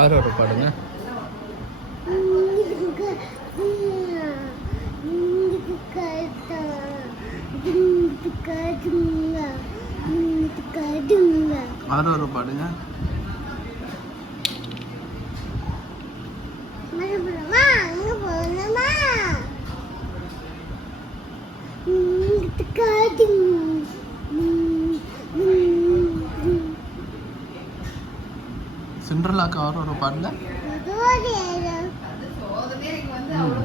ஆறு பாடுங்க. ஆறு பாடுங்க. சிண்ட்ரலாக்கு ஆறு பாடுங்க.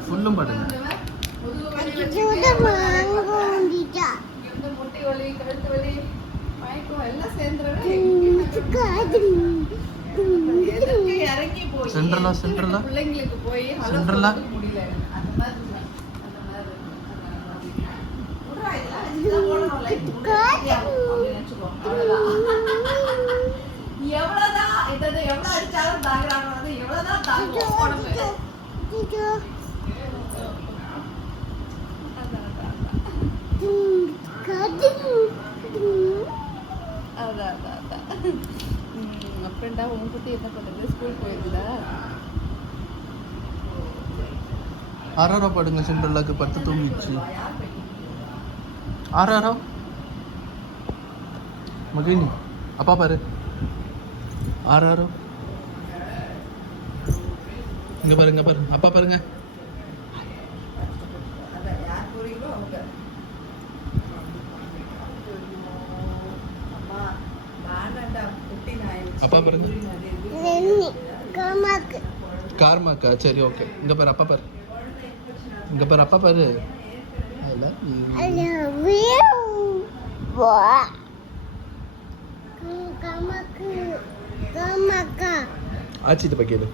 ஃபுல்லும் பாடுங்க. சென்ட்ரலா சென்ட்ரலா சென்ட்ரலா அப்புறம்டா உன் குட்டி என்ன பண்ணுறது? ஸ்கூல் போயிருந்தா ஆறாரோ பாடுங்க. சென்ட்ரலாக்கு பத்து தூங்கிடுச்சு. ஆறாரோ மகினி அப்பா பாரு. ஆறாரோ இங்க பாருங்க பாரு. அப்பா பாருங்க. அப்பா பாருங்க. கார்மாக்கா சரி ஓகே. இங்க பாரு அப்பா பாரு. இங்க பாரு அப்பா பாரு. ஆச்சிட்டு பக்கேடு.